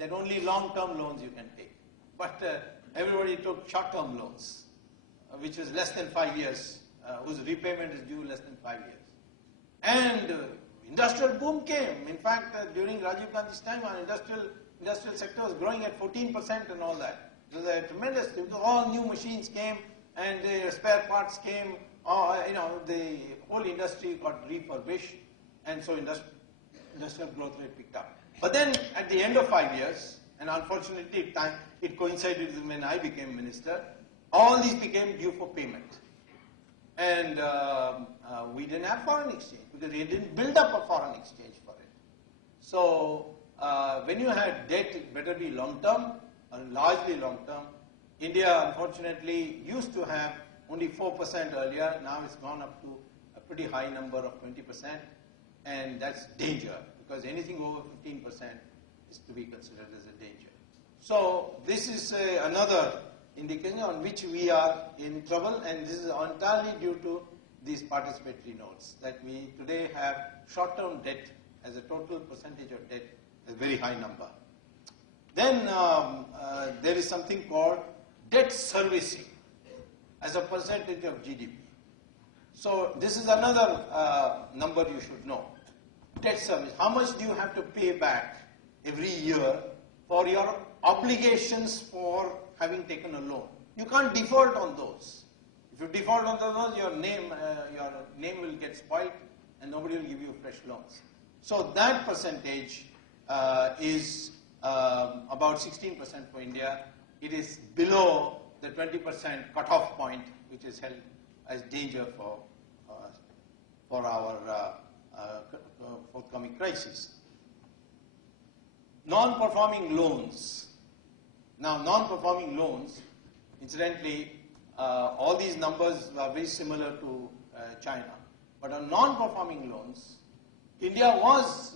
that only long-term loans you can take. But everybody took short-term loans, which is less than 5 years, whose repayment is due less than 5 years. And industrial boom came. In fact, during Rajiv Gandhi's time, our industrial sector was growing at 14% and all that. It was a tremendous, all new machines came and spare parts came, the whole industry got refurbished, and so industrial growth rate picked up. But then at the end of 5 years, and unfortunately it coincided with when I became minister, all these became due for payment. And we didn't have foreign exchange because we didn't build up a foreign exchange for it. So when you had debt, it better be long-term, largely long-term. India, unfortunately, used to have only 4% earlier. Now it's gone up to a pretty high number of 20%. And that's danger, because anything over 15% is to be considered as a danger. So this is another indication on which we are in trouble, and this is entirely due to these participatory notes, that we today have short-term debt as a total percentage of debt, a very high number. Then there is something called debt servicing as a percentage of GDP. So this is another number you should know. Debt service. How much do you have to pay back every year for your obligations for having taken a loan? You can't default on those. If you default on those, your name will get spoiled and nobody will give you fresh loans. So that percentage is about 16% for India. It is below the 20% cutoff point, which is held as danger for our forthcoming crisis. Non-performing loans. Now, non-performing loans, incidentally, all these numbers are very similar to China. But on non-performing loans, India was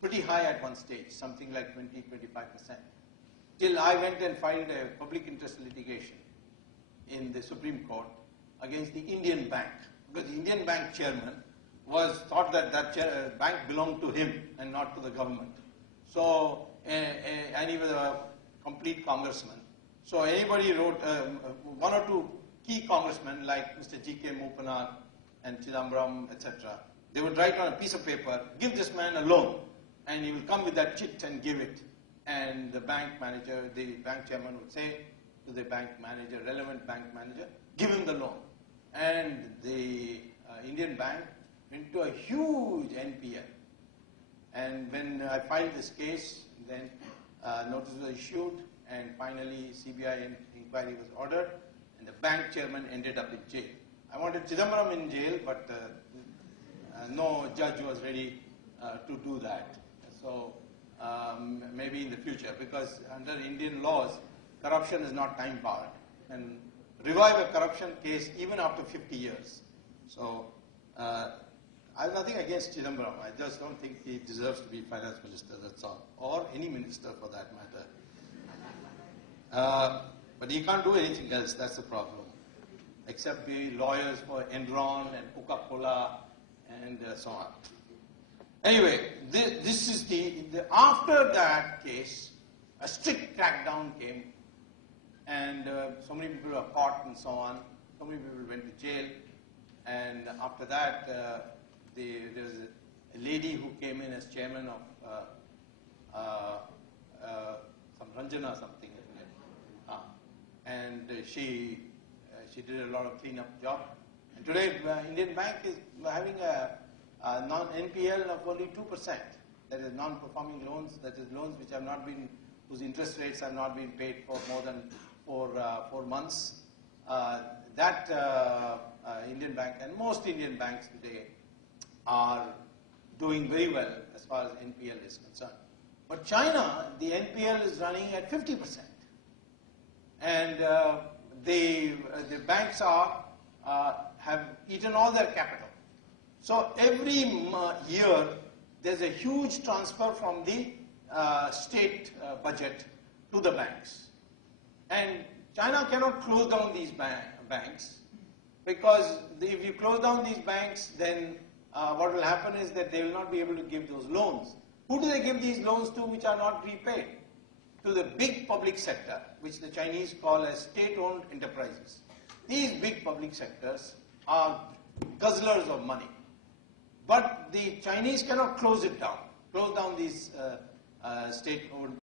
pretty high at one stage, something like 20-25%. Till I went and filed a public interest litigation in the Supreme Court against the Indian bank, because the Indian bank chairman thought that bank belonged to him and not to the government. So, and he was a complete congressman. So anybody wrote, one or two key congressmen like Mr. G.K. Mupanar and Chidambaram, etc., they would write on a piece of paper, give this man a loan, and he will come with that chit and give it. And the bank manager, the bank chairman would say to the bank manager, relevant bank manager, give him the loan. And the Indian bank went to a huge NPL. And when I filed this case, then notice was issued, and finally CBI inquiry was ordered, and the bank chairman ended up in jail. I wanted Chidambaram in jail, but no judge was ready to do that. So maybe in the future, because under Indian laws, corruption is not time barred, and revive a corruption case even after 50 years. So I have nothing against Chidambaram. I just don't think he deserves to be finance minister, that's all. Or any minister for that matter. But he can't do anything else, that's the problem. Except be lawyers for Enron and Coca-Cola and so on. Anyway, this is after that case, a strict crackdown came, and so many people were caught and so on. So many people went to jail, and after that, there's a lady who came in as chairman of some Ranjana something, isn't it? And she did a lot of cleanup job. And today, Indian Bank is having a non-NPL of only 2%. That is non-performing loans, that is loans which have not been, whose interest rates have not been paid for more than 4 months. Indian Bank and most Indian banks today are doing very well as far as NPL is concerned. But China, the NPL is running at 50%. And the banks have eaten all their capital. So every year, there's a huge transfer from the state budget to the banks. And China cannot close down these banks, because if you close down these banks, then what will happen is that they will not be able to give those loans. Who do they give these loans to which are not repaid? to the big public sector, which the Chinese call as state-owned enterprises. These big public sectors are guzzlers of money. But the Chinese cannot close down these state-owned